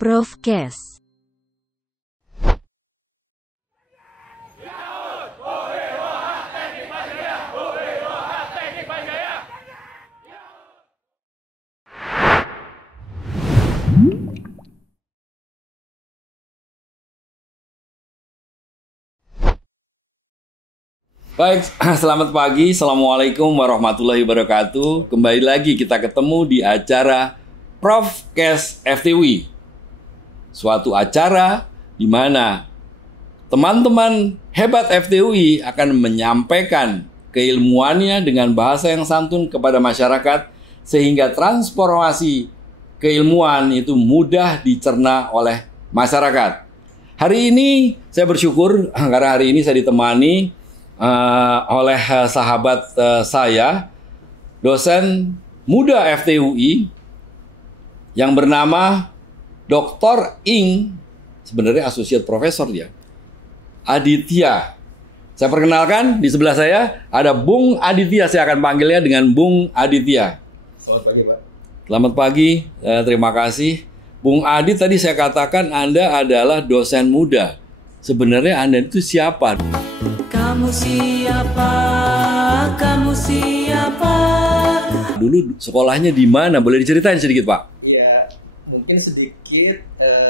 Profcast. Baik, selamat pagi. Assalamualaikum warahmatullahi wabarakatuh. Kembali lagi kita ketemu di acara Profcast FTUI. Suatu acara di mana teman-teman hebat FTUI akan menyampaikan keilmuannya dengan bahasa yang santun kepada masyarakat sehingga transformasi keilmuan itu mudah dicerna oleh masyarakat. Hari ini saya bersyukur karena hari ini saya ditemani oleh sahabat saya, dosen muda FTUI yang bernama Dr. Ing, sebenarnya associate professor dia, Aditya. Saya perkenalkan, di sebelah saya ada Bung Aditya, saya akan panggilnya dengan Bung Aditya. Selamat pagi, Pak. Selamat pagi, terima kasih. Bung Adit, tadi saya katakan Anda adalah dosen muda. Sebenarnya Anda itu siapa? Kamu siapa? Kamu siapa? Dulu sekolahnya di mana? Boleh diceritain sedikit, Pak? Iya, mungkin sedikit.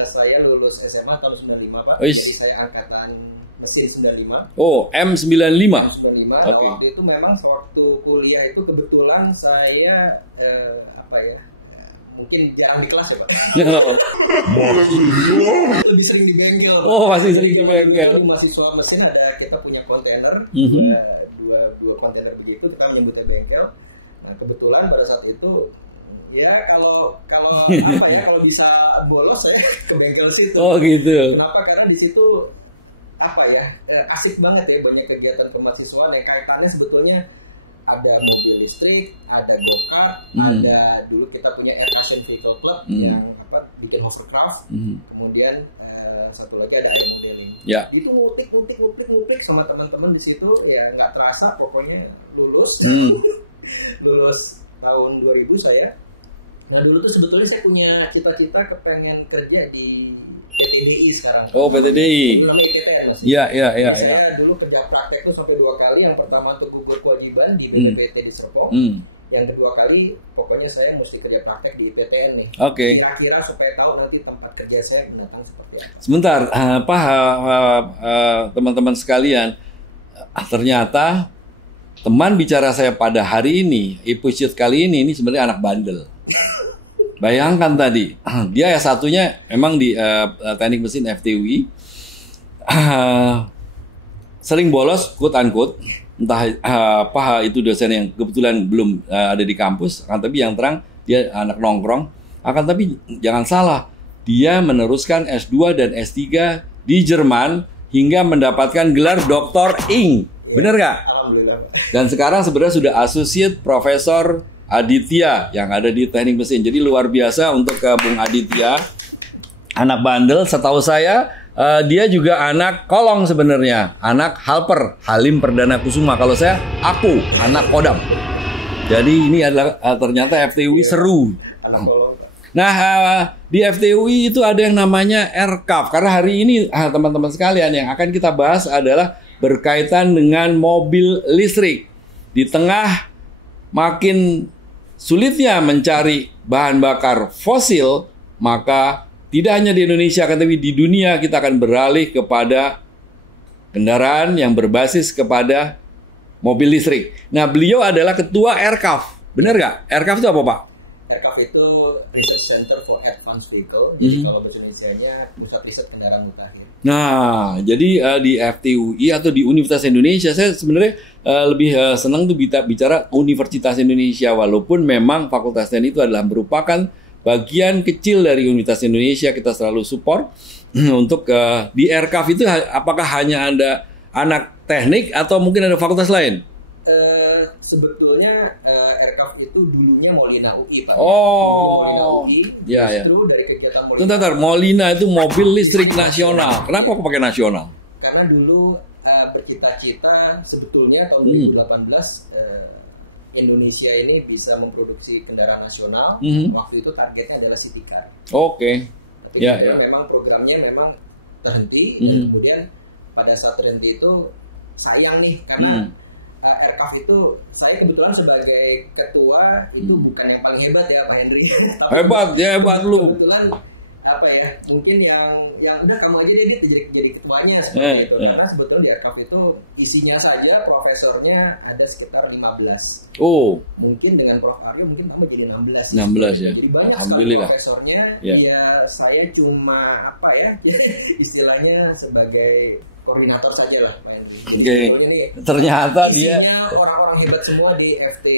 Saya lulus SMA tahun 95, Pak. Oish. Jadi saya angkatan mesin 95. Oh, M95. 95. Oke. Nah, waktu itu memang waktu kuliah itu kebetulan saya mungkin jarang di kelas ya, Pak. Lebih sering di bengkel. Oh, masih sering di bengkel. Mahasiswa mesin ada, kita punya kontainer, dua kontainer begitu, kita menyebutnya bengkel. Nah, kebetulan pada saat itu ya kalau kalau bisa bolos ya ke bengkel situ. Oh, gitu. Kenapa? Karena di situ asik banget ya, banyak kegiatan kemahasiswaan yang kaitannya sebetulnya ada mobil listrik, ada go-kart, ada dulu kita punya Air Cushion Vehicle Club yang bikin hovercraft, kemudian satu lagi ada air modeling. Ya. Itu ngutik sama teman-teman di situ, ya nggak terasa pokoknya lulus, lulus tahun 2000 saya. Nah dulu tuh sebetulnya saya punya cita-cita kepengen kerja di PTDI sekarang. Oh, PTDI. Namanya ITTN Mas. Iya. Saya dulu kerja praktek tuh sampai 2 kali. Yang pertama tuh gugur kewajiban di BPPT di Serpong. Yang kedua kali pokoknya saya mesti kerja praktek di IPTN nih. Oke. Kira-kira supaya tahu nanti tempat kerja saya mendatang seperti apa. Sebentar, teman-teman sekalian, ternyata teman bicara saya pada hari ini, episode kali ini sebenarnya anak bandel. Bayangkan tadi, dia S1-nya memang di teknik mesin FTUI, sering bolos, quote-unquote, entah itu dosen yang kebetulan belum ada di kampus, akan tapi yang terang, dia anak nongkrong, akan tapi jangan salah, dia meneruskan S2 dan S3 di Jerman, hingga mendapatkan gelar Dr. Ing, bener nggak? Alhamdulillah. Dan sekarang sebenarnya sudah associate professor Aditya yang ada di teknik mesin. Jadi luar biasa untuk Bung Aditya. Anak bandel, setahu saya dia juga anak kolong sebenarnya. Anak Halper, Halim Perdana Kusuma. Kalau saya, aku anak Kodam. Jadi ini adalah ternyata FTUI seru. anak kolong. Nah, di FTUI itu ada yang namanya Aircraft. Karena hari ini teman-teman sekalian yang akan kita bahas adalah berkaitan dengan mobil listrik. Di tengah makin sulitnya mencari bahan bakar fosil, maka tidak hanya di Indonesia, tapi di dunia kita akan beralih kepada kendaraan yang berbasis kepada mobil listrik. Nah, beliau adalah ketua Aircraft. Benar nggak? Aircraft itu apa, Pak? Aircraft itu Research Center for Advanced Vehicle. Jadi kalau bahasa Indonesianya Pusat Riset Kendaraan Mutakhir. Nah, jadi di FTUI atau di Universitas Indonesia, saya sebenarnya lebih senang tuh bicara Universitas Indonesia, walaupun memang Fakultas Teknik itu adalah merupakan bagian kecil dari Universitas Indonesia. Kita selalu support untuk di Aircraft itu. Apakah hanya ada anak teknik atau mungkin ada fakultas lain? Sebetulnya Aircraft itu dulunya Molina UI, Pak. Oh, iya. Justru dari kegiatan Molina. Bentar, Molina itu mobil listrik nasional. Kenapa kok pakai nasional? Karena dulu bercita-cita sebetulnya tahun 2018 Indonesia ini bisa memproduksi kendaraan nasional. Waktu itu targetnya adalah city car. Oke. Tapi Ya. memang programnya memang terhenti. Dan kemudian pada saat terhenti itu sayang nih karena aircraft itu saya kebetulan sebagai ketua itu bukan yang paling hebat ya Pak Henry. Hebat lu. Kebetulan apa ya, mungkin yang udah kamu aja deh jadi ketuanya seperti itu. Karena sebetulnya di aircraft itu isinya saja profesornya ada sekitar 15. Oh, Mungkin dengan Prof Aryo mungkin kamu jadi 16. 16 ya. Jadi banyak sekali Alhamdulillah. profesornya. Ya. Ya saya cuma apa ya istilahnya sebagai koordinator saja lah Pak Henry. Jadi Oke. sebetulnya nih, Ternyata dia isinya orang-orang hebat semua di FT.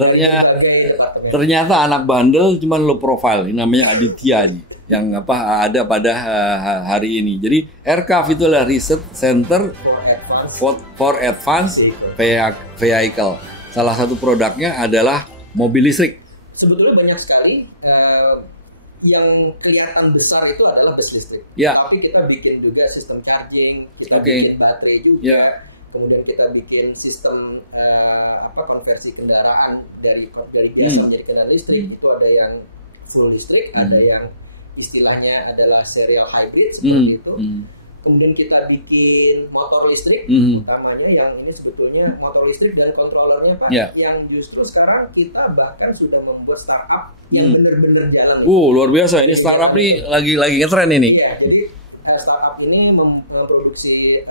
ternyata Ternyata anak bandel cuman low profile. Ini namanya Aditya nih, yang ada pada hari ini. Jadi aircraft itu adalah research center for advanced vehicle. Salah satu produknya adalah mobil listrik. Sebetulnya banyak sekali yang kelihatan besar itu adalah bus listrik. Ya. Tapi kita bikin juga sistem charging, kita Oke. bikin baterai juga. Ya. Kemudian kita bikin sistem konversi kendaraan dari biasa menjadi kendaraan listrik. Itu ada yang full listrik, ada yang istilahnya adalah serial hybrid seperti itu. Kemudian kita bikin motor listrik, utamanya yang ini sebetulnya motor listrik dan kontrolernya Pak, yang justru sekarang kita bahkan sudah membuat startup yang benar-benar jalan. Luar biasa, ini startup nih lagi ngetren ini. Iya, jadi startup ini memproduksi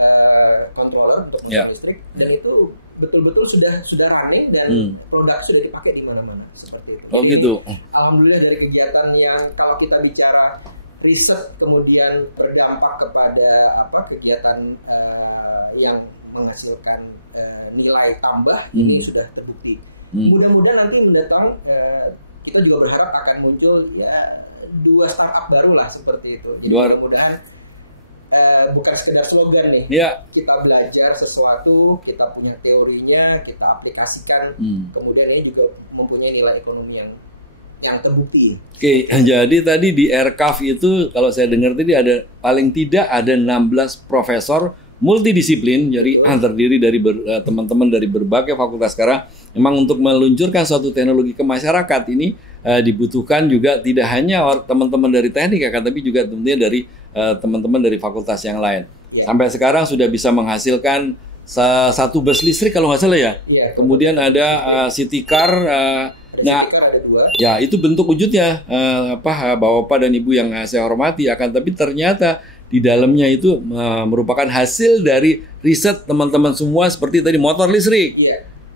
controller untuk motor listrik dan itu betul-betul sudah running dan produk sudah dipakai di mana-mana seperti itu. Oh jadi, gitu. Alhamdulillah dari kegiatan yang kalau kita bicara riset kemudian berdampak kepada kegiatan yang menghasilkan nilai tambah ini sudah terbukti. Mudah-mudahan nanti mendatang kita juga berharap akan muncul ya 2 startup baru lah seperti itu. Jadi mudah-mudahan bukan sekedar slogan nih. Kita belajar sesuatu, kita punya teorinya, kita aplikasikan, kemudian ini juga mempunyai nilai ekonomi yang terbukti. Oke, jadi tadi di aircraft itu kalau saya dengar tadi ada paling tidak ada 16 profesor multidisiplin, jadi terdiri dari teman-teman dari berbagai fakultas. Sekarang memang untuk meluncurkan suatu teknologi ke masyarakat ini dibutuhkan juga tidak hanya teman-teman dari teknik akan, tapi juga tentunya dari teman-teman dari fakultas yang lain. Sampai sekarang sudah bisa menghasilkan satu bus listrik kalau nggak salah ya. Kemudian ada city car. Nah, ya itu bentuk wujudnya Bapak dan Ibu yang saya hormati tapi ternyata di dalamnya itu merupakan hasil dari riset teman-teman semua seperti tadi motor listrik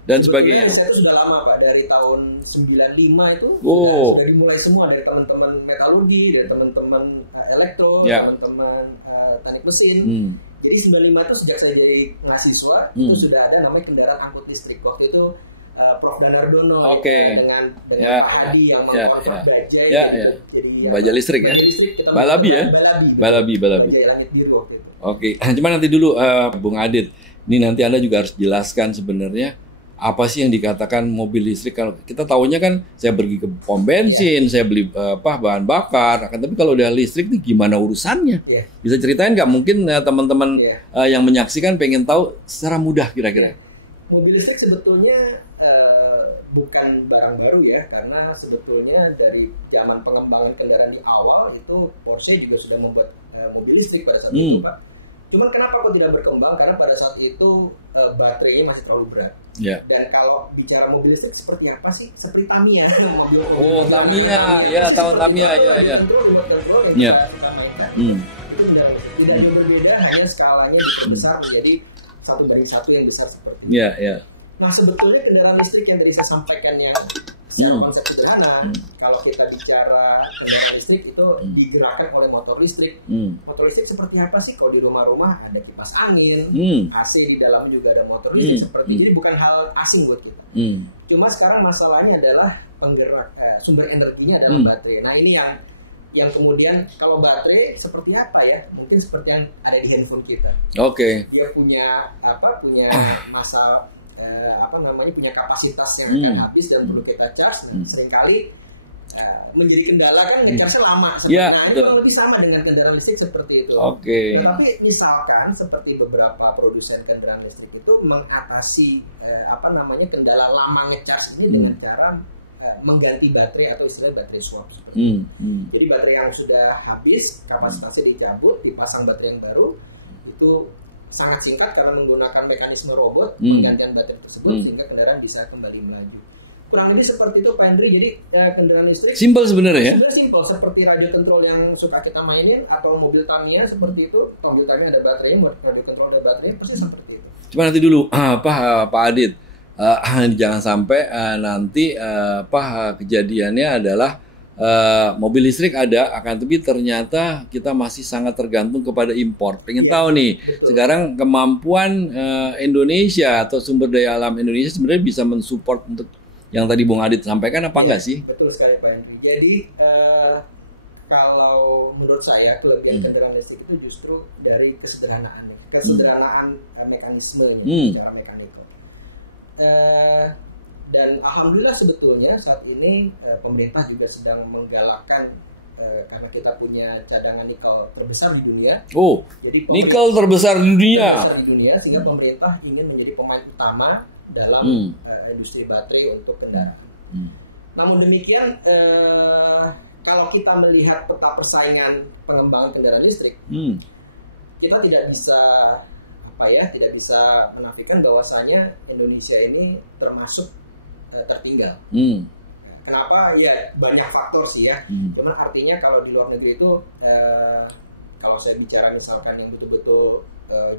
dan sebagainya. Riset itu sudah lama Pak, dari tahun 95 itu sudah dimulai semua dari teman-teman metalurgi, dari teman-teman elektro, teman-teman teknik mesin. Jadi 95 itu sejak saya jadi mahasiswa itu sudah ada namanya kendaraan angkut listrik. Waktu itu Prof. Danardono dengan Pak Hadi yang mengkontrak bajai jadi baja listrik ya. Balabi ya. Balabi. Bajai langit biru waktu itu. Oke, cuma nanti dulu Bung Adit. Ini nanti Anda juga harus jelaskan sebenarnya apa sih yang dikatakan mobil listrik. Kalau kita tahunya kan saya pergi ke pom bensin, saya beli bahan bakar, tapi kalau udah listrik nih gimana urusannya? Bisa ceritain nggak? Mungkin teman-teman yang menyaksikan pengen tahu secara mudah kira-kira. Mobil listrik sebetulnya bukan barang baru ya, karena sebetulnya dari zaman pengembangan kendaraan di awal itu Porsche juga sudah membuat mobil listrik pada saat itu Pak. Cuma kenapa kok tidak berkembang? Karena pada saat itu baterainya masih terlalu berat. Dan kalau bicara mobil listrik seperti apa sih? Seperti Tamiya. Tamiya, tahu Tamiya ya. Itu tidak berbeda, hanya skalanya juga besar menjadi 1/1 yang besar seperti itu. Nah sebetulnya kendaraan listrik yang tadi saya sampaikan yang secara konsep sederhana, kalau kita bicara kendaraan listrik itu digerakkan oleh motor listrik. Motor listrik seperti apa sih? Kalau di rumah-rumah ada kipas angin, AC di dalamnya juga ada motor listrik seperti. Jadi bukan hal asing buat kita. Cuma sekarang masalahnya adalah penggerak sumber energinya adalah baterai. Nah ini yang kemudian kalau baterai seperti apa ya? Mungkin seperti yang ada di handphone kita. Dia punya masa punya kapasitas yang akan habis dan perlu kita charge. Seringkali menjadi kendala kan ngecasnya lama. Ya, Nah ini kurang lebih sama dengan kendaraan listrik seperti itu. Oke. Nah, tapi misalkan seperti beberapa produsen kendaraan listrik itu mengatasi kendala lama ngecas ini dengan cara mengganti baterai atau istilahnya baterai swap. Jadi baterai yang sudah habis kapasitasnya dicabut, dipasang baterai yang baru, itu sangat singkat karena menggunakan mekanisme robot penggantian baterai tersebut sehingga kendaraan bisa kembali melaju. Kurang lebih seperti itu Pak Henry. Jadi kendaraan listrik Simpel sebenarnya ya. sudah simpel seperti radio control yang suka kita mainin atau mobil Tamiya seperti itu. Mobil Tamiya ada baterai, radio control ada baterai, pasti seperti itu. Cuma nanti dulu Pak Adit, jangan sampai nanti kejadiannya adalah mobil listrik ada, akan tapi ternyata kita masih sangat tergantung kepada impor. Pengen tahu nih, sekarang kemampuan Indonesia atau sumber daya alam Indonesia sebenarnya bisa mensupport untuk yang tadi Bung Adit sampaikan apa enggak sih? Betul sekali Pak Henry. Jadi kalau menurut saya kelebihan kendaraan listrik itu justru dari kesederhanaan mekanisme secara mekanikal. Dan alhamdulillah sebetulnya saat ini pemerintah juga sedang menggalakkan karena kita punya cadangan nikel terbesar di dunia. Jadi nikel terbesar di dunia. Sehingga pemerintah ingin menjadi pemain utama dalam industri baterai untuk kendaraan. Namun demikian, kalau kita melihat peta persaingan pengembangan kendaraan listrik, kita tidak bisa menafikan bahwasanya Indonesia ini termasuk tertinggal. Kenapa? Ya banyak faktor sih ya. Cuman artinya kalau di luar negeri itu, kalau saya bicara misalkan yang betul-betul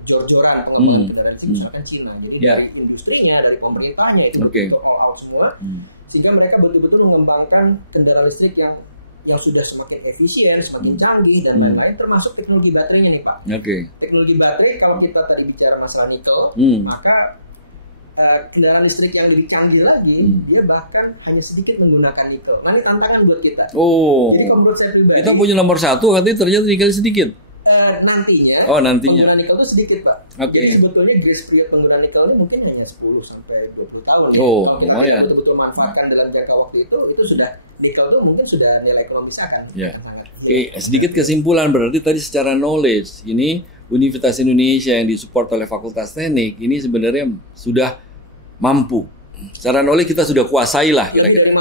jor-joran pengembangan kendaraan listrik, misalkan Cina. Jadi dari industrinya, dari pemerintahnya itu betul all out semua, sehingga mereka betul-betul mengembangkan kendaraan listrik yang sudah semakin efisien, semakin canggih dan lain-lain, termasuk teknologi baterainya nih Pak. Teknologi baterai kalau kita tadi bicara masalah nikel, maka kendaraan listrik yang lebih canggih lagi, dia bahkan hanya sedikit menggunakan nikel. Nah ini tantangan buat kita. Jadi menurut saya pribadi, kita punya nomor 1, katanya ternyata nikel sedikit. Nantinya penggunaan nikel itu sedikit Pak. Jadi sebetulnya grace period penggunaan nikel ini mungkin hanya 10 sampai 20 tahun. Kalau kita betul-betul manfaatkan dalam jangka waktu itu sudah nikel itu mungkin sudah nilai ekonomis akan sangat. Sedikit kesimpulan berarti tadi secara knowledge ini Universitas Indonesia yang disupport oleh Fakultas Teknik ini sebenarnya sudah mampu. Secara knowledge kita sudah kuasai lah kira-kira.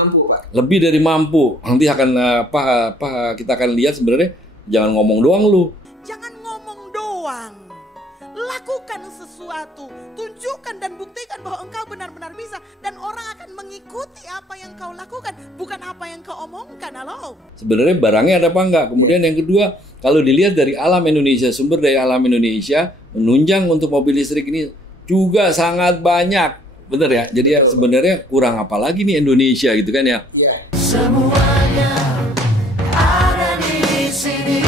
Lebih dari mampu. Nanti akan kita akan lihat sebenarnya jangan ngomong doang lu. Jangan ngomong doang, lakukan sesuatu, tunjukkan dan buktikan bahwa engkau benar-benar bisa dan orang akan mengikuti apa yang kau lakukan, bukan apa yang kau omongkan. Halo. Sebenarnya barangnya ada apa enggak? Kemudian yang kedua, kalau dilihat dari alam Indonesia, sumber daya alam Indonesia menunjang untuk mobil listrik ini juga sangat banyak, bener ya? Jadi ya sebenarnya kurang apa lagi nih Indonesia gitu kan ya? Semuanya ada di sini.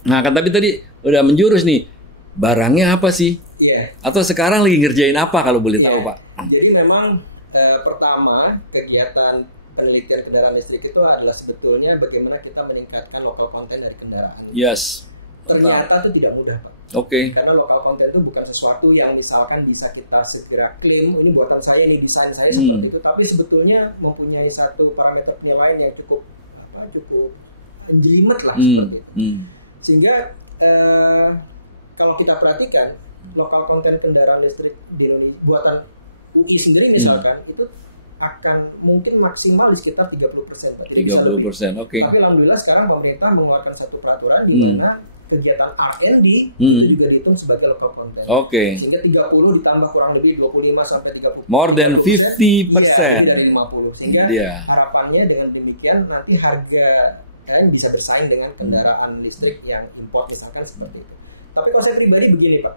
Nah kan tapi tadi udah menjurus nih, barangnya apa sih? Atau sekarang lagi ngerjain apa kalau boleh tahu Pak? Jadi memang pertama kegiatan penelitian kendaraan listrik itu adalah sebetulnya bagaimana kita meningkatkan lokal konten dari kendaraan. Ternyata itu tidak mudah Pak. Karena lokal konten itu bukan sesuatu yang misalkan bisa kita segera klaim, ini buatan saya, ini desain saya seperti itu. Tapi sebetulnya mempunyai satu parameter penilaian yang cukup menjelimet lah seperti itu. Sehingga kalau kita perhatikan lokal konten kendaraan listrik di Indonesia, buatan UI sendiri misalkan itu akan mungkin maksimal di sekitar 30%. 30%, Tapi alhamdulillah sekarang pemerintah mengeluarkan satu peraturan di mana kegiatan R&D itu juga dihitung sebagai local content. Sehingga 30 ditambah kurang lebih 25 sampai 30%. More than 50%. Dari 50. Sehingga harapannya dengan demikian nanti harga bisa bersaing dengan kendaraan listrik yang import misalkan seperti itu. Tapi kalau saya pribadi begini Pak,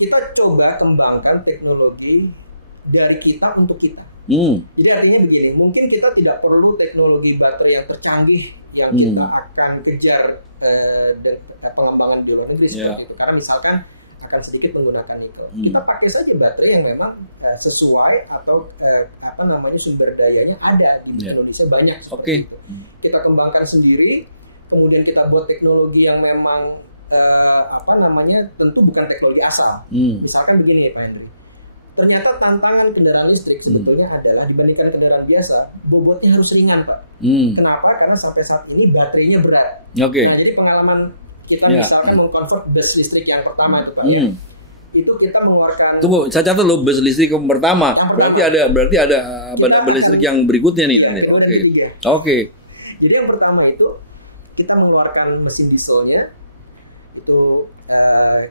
kita coba kembangkan teknologi dari kita untuk kita. Jadi artinya begini, mungkin kita tidak perlu teknologi baterai yang tercanggih yang kita akan kejar pengembangan di luar negeri seperti itu. Karena misalkan akan sedikit menggunakan nikel. Kita pakai saja baterai yang memang sesuai atau sumber dayanya ada di Indonesia banyak seperti itu. Kita kembangkan sendiri, kemudian kita buat teknologi yang memang tentu bukan teknologi asal. Misalkan begini Pak Henry. Ternyata tantangan kendaraan listrik sebetulnya adalah dibandingkan kendaraan biasa, bobotnya harus ringan, Pak. Kenapa? Karena sampai saat ini baterainya berat. Oke. Nah, jadi pengalaman kita Ya. misalkan mengkonvert bus listrik yang pertama itu, Pak, ya, itu kita mengeluarkan. Tunggu, saya catat loh, bus listrik yang pertama. Berarti ada bus listrik yang berikutnya nih nanti. Ya, Oke. ada tiga. Oke. Jadi yang pertama itu kita mengeluarkan mesin dieselnya itu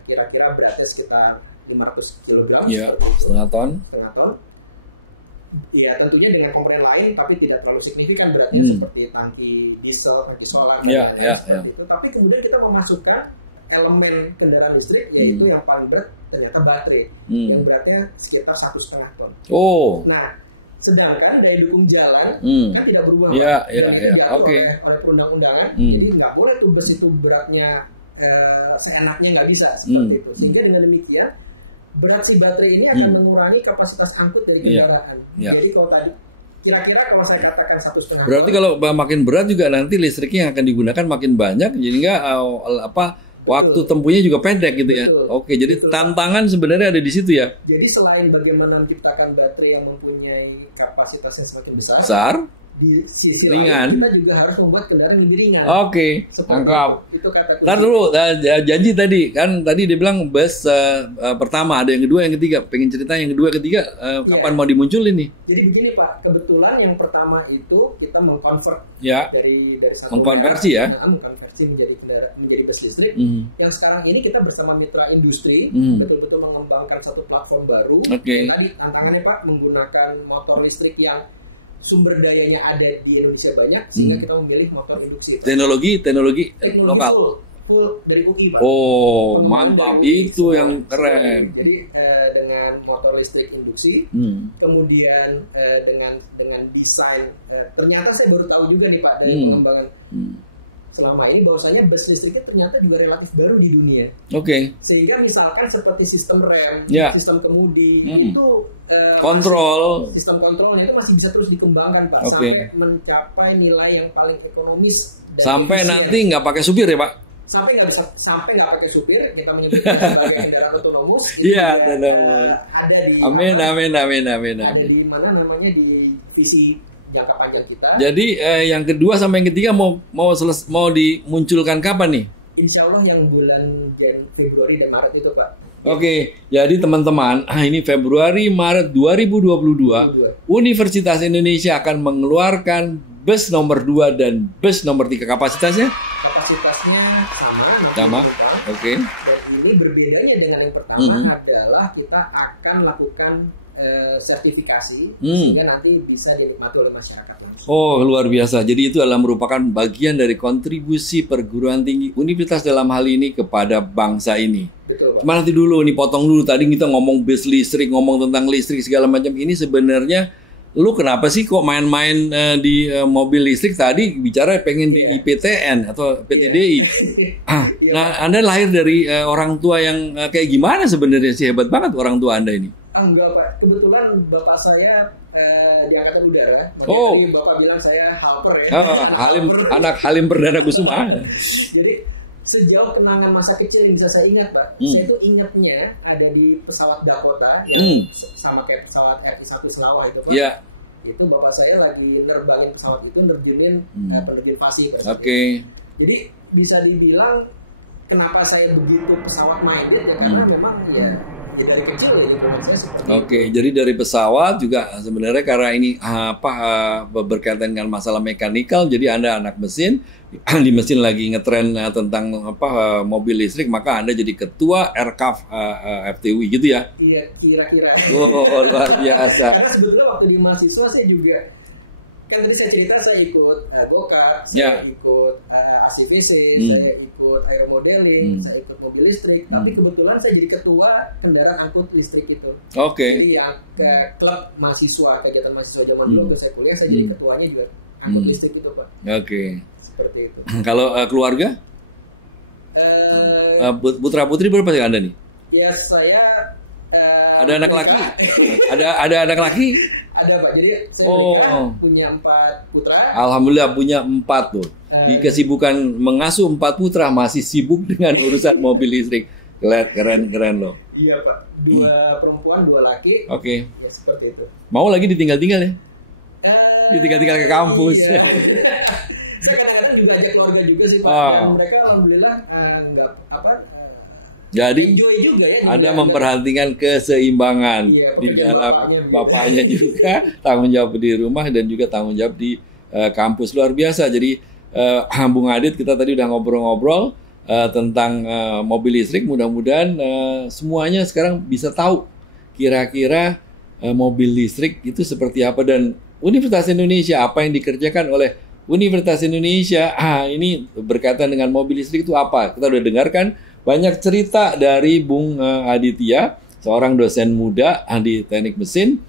kira-kira beratnya sekitar 500 kg, Ya, setengah ton. setengah ton. Ya tentunya dengan komponen lain, tapi tidak terlalu signifikan beratnya seperti tangki diesel, tangki solar, Ya, dan lain-lain ya, seperti itu. Tapi kemudian kita memasukkan elemen kendaraan listrik, yaitu yang paling berat ternyata baterai, yang beratnya sekitar 1,5 ton. Oh. Nah, sedangkan daya dukung jalan kan tidak berubah. Ya, Pak. ya, Dan itu ya. diatur Oke. oleh perundang-undangan, jadi nggak boleh tuh bus itu beratnya seenaknya, nggak bisa seperti itu. Sehingga dengan demikian berat si baterai ini akan mengurangi kapasitas angkut dari kendaraan. Ya. Jadi kalau tadi kira-kira kalau saya katakan 1,5 Berarti ton, kalau makin berat juga nanti listriknya yang akan digunakan makin banyak, jadi nggak waktu tempuhnya juga pendek gitu ya. Betul. Oke, jadi Betul. tantangan sebenarnya ada di situ ya. jadi selain bagaimana menciptakan baterai yang mempunyai kapasitasnya semakin besar, Besar. di sisi Ringan. lain kita juga harus membuat kendaraan yang lebih ringan. Oke, Seperti tangkap. Itu kata Ntar dulu, janji tadi dia bilang bus pertama, ada yang kedua, yang ketiga. Pengen cerita yang kedua, ketiga, kapan mau dimunculin nih? Jadi begini Pak, kebetulan yang pertama itu kita mengkonvert Ya, dari satu Mengkonversi ya? mengkonversi menjadi bus listrik. Yang sekarang ini kita bersama mitra industri betul-betul mengembangkan satu platform baru. Oke. Yang tadi tantangannya Pak menggunakan motor listrik yang sumber dayanya ada di Indonesia banyak, sehingga kita memilih motor induksi. teknologi lokal. full dari UI Pak. Oh, Pengembangan mantap, dari UI. itu yang keren. Jadi dengan motor listrik induksi, kemudian dengan desain, ternyata saya baru tahu juga nih Pak dari pengembangan selama ini bahwasanya bus listriknya ternyata juga relatif baru di dunia. Oke. Sehingga misalkan seperti sistem rem, Ya. sistem kemudi itu Kontrol. sistem kontrolnya itu masih bisa terus dikembangkan Pak, Oke. sampai mencapai nilai yang paling ekonomis dan Sampai efisien. nanti nggak pakai supir ya, Pak? sampai nggak pakai supir, kita menyebutnya sebagai kendaraan otonomus. Iya, Itu otonomus. ada di Amin. ada di mana namanya di visi jangka panjang kita. Jadi yang kedua sama yang ketiga mau dimunculkan kapan nih? Insya Allah yang bulan Februari dan Maret itu Pak. Oke, jadi teman-teman, ini Februari Maret 2022, Universitas Indonesia akan mengeluarkan bus nomor 2 dan bus nomor 3. Kapasitasnya? Kapasitasnya sama. Sama. nanti Oke. Dan ini berbedanya dengan yang pertama adalah kita akan lakukan sertifikasi sehingga nanti bisa dinikmati oleh masyarakat langsung. Oh, luar biasa. Jadi itu adalah merupakan bagian dari kontribusi perguruan tinggi universitas dalam hal ini kepada bangsa ini. Betul Pak. Cuma nanti dulu nih, potong dulu. Tadi kita ngomong bus listrik, ngomong tentang listrik segala macam. Ini sebenarnya lu kenapa sih kok main-main di mobil listrik? Tadi bicara pengen di IPTN atau PTDI. Nah, Anda lahir dari orang tua yang kayak gimana sebenarnya sih? Hebat banget orang tua Anda ini. Enggak Pak, kebetulan bapak saya di Angkatan Udara. Oh. Jadi bapak bilang saya helper ya. Anak Halim Perdana Kusuma. Jadi sejauh kenangan masa kecil yang bisa saya ingat Pak, saya tuh ingatnya ada di pesawat Dakota yang sama kayak pesawat RI-1 Senawa itu Pak. Iya. Itu bapak saya lagi nerbangin pesawat itu, nerjunin penerbit pasi Pak. Oke. Jadi bisa dibilang kenapa saya begitu pesawat minded ya karena memang ya dari kecil ya diploma saya seperti Oke, jadi dari pesawat juga sebenarnya karena ini berkaitan dengan masalah mekanikal, jadi Anda anak mesin, di mesin lagi ngetren tentang mobil listrik, maka Anda jadi ketua Aircraft FTW gitu ya? Iya, kira-kira. Oh, luar biasa. Karena sebetulnya waktu di mahasiswa saya juga kan tadi saya cerita saya ikut go-kart, Ya. saya ikut ACVC, saya ikut aeromodeling, saya ikut mobil listrik, tapi kebetulan saya jadi ketua kendaraan angkut listrik itu. Oke. Jadi yang ke klub mahasiswa, kegiatan mahasiswa zaman dulu waktu saya kuliah, saya jadi ketuanya juga angkut listrik itu Pak. Oke. Seperti itu. Kalau keluarga? Putra putri berapa sih Anda nih? Ya saya Ada anak laki? Ada anak laki? Ada Pak, jadi saya Oh. menikah, punya 4 putra. Alhamdulillah punya 4 tuh. Di kesibukan mengasuh 4 putra masih sibuk dengan urusan mobil listrik. Keren loh. Iya Pak, 2 perempuan, 2 laki. Oke. Ya, seperti itu. Mau lagi ditinggal-tinggal ya? Ditinggal-tinggal ke kampus. Iya. Saya kadang-kadang juga ajak keluarga juga sih Pak. Oh. Dan mereka alhamdulillah nggak Jadi enjoy juga ya. ada memperhatikan keseimbangan Iya, di dalam bapaknya bapaknya juga, tanggung jawab di rumah dan juga tanggung jawab di kampus. Luar biasa. Jadi Bung Adit, kita tadi udah ngobrol-ngobrol tentang mobil listrik. Mudah-mudahan semuanya sekarang bisa tahu kira-kira mobil listrik itu seperti apa, dan Universitas Indonesia apa yang dikerjakan oleh Universitas Indonesia. Ini berkaitan dengan mobil listrik itu apa? Kita udah dengarkan banyak cerita dari Bung Aditya, seorang dosen muda di teknik mesin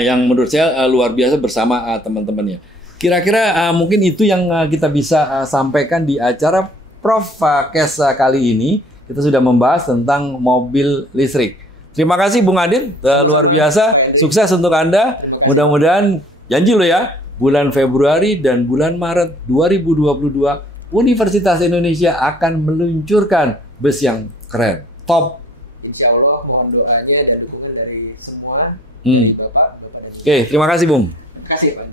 yang menurut saya luar biasa bersama teman-temannya. Kira-kira mungkin itu yang kita bisa sampaikan di acara Prof Kes kali ini. Kita sudah membahas tentang mobil listrik. Terima kasih Bung Adit, luar biasa. Sukses untuk Anda. Mudah-mudahan, janji lo ya, bulan Februari dan bulan Maret 2022 Universitas Indonesia akan meluncurkan bus yang keren, top. Insya Allah mohon doanya dan dukungan dari semua, dari Bapak. Oke, terima kasih Bung. Terima kasih Pak.